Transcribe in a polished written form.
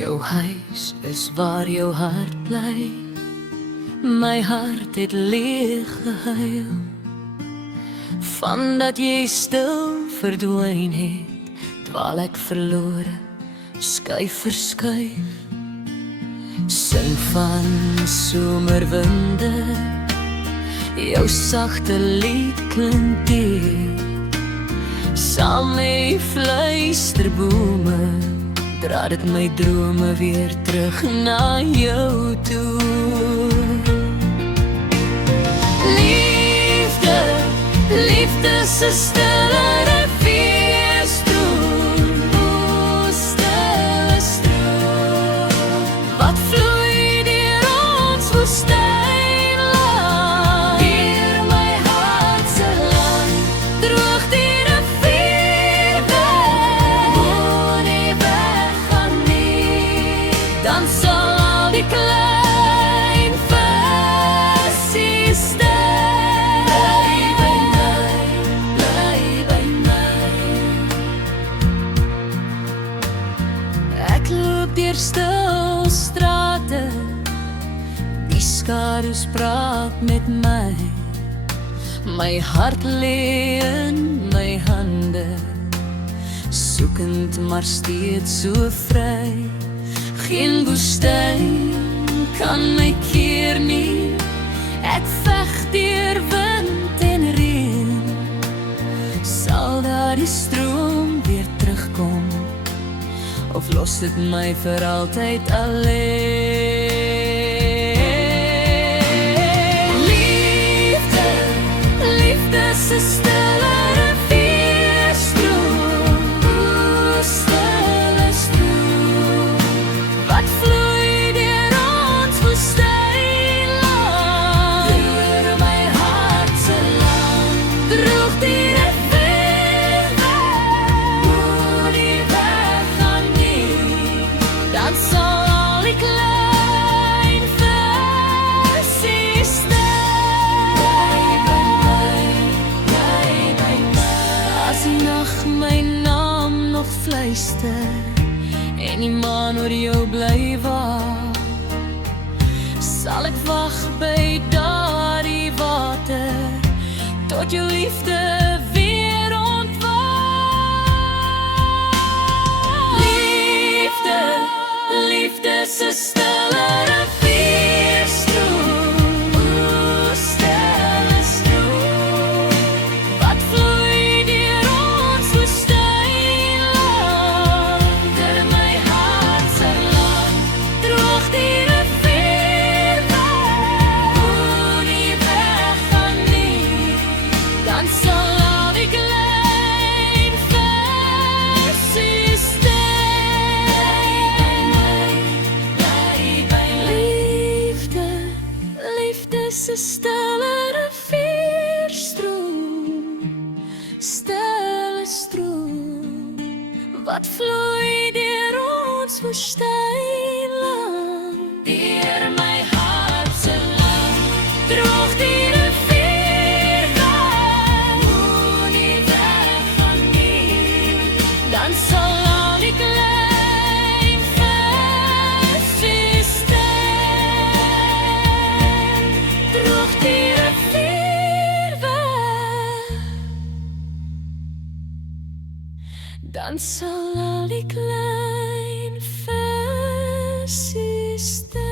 Jou huis is waar jou hart bly. My hart het leeg gehuil vandat jy stil verdwyn het, dwaal ek verlore, skuif verskuif. Sing van somerwinde, jou sagte lied klink diep. Saam met fluisterbome dra dit my drome weer terug na jou toe. Liefde, liefde se stille rivierstroom, o stille stroom, wat vloei deur ons woestynland. Deur my hart se land, droog die rivier weg, moenie weggaan nie, dan sal al die klein visies sterf. Deur stil strate, die skadu's praat met my. My hart lê in my hande, soekend maar steeds so vry. Geen woestyn kan my keer nie, ek veg deur wind en reën. Sal daar die stroom weer terugkom, of los dit my vir altyd alleen? Liefde, liefde se stille rivierstroom, o stille stroom, wat vloei deur ons woestynland. Deur my hart se land, droog die rivier weg, moenie weggaan nie, dan sal al die klein visies sterf. Bly by my, as die nag my naam nog fluister en die maan oor jou bly waak, sal ek wag by daardie water tot jou liefde weer ontwaak. Liefde, liefde se stille rivierstroom, o stille stroom, wat vloei deur ons woestynland. Deur my hart se land, droog die rivier weg, moenie weggaan nie, dan sal al die klein visies sterf. Liefde, liefde se stille rivierstroom, stille stroom, wat vloei deur ons woestynland. Deur my hart se land, droog die rivier weg, moenie weggaan nie, dan sal al die klein visies sterf. Droog die rivier weg, dan sal al die klein visies sterf.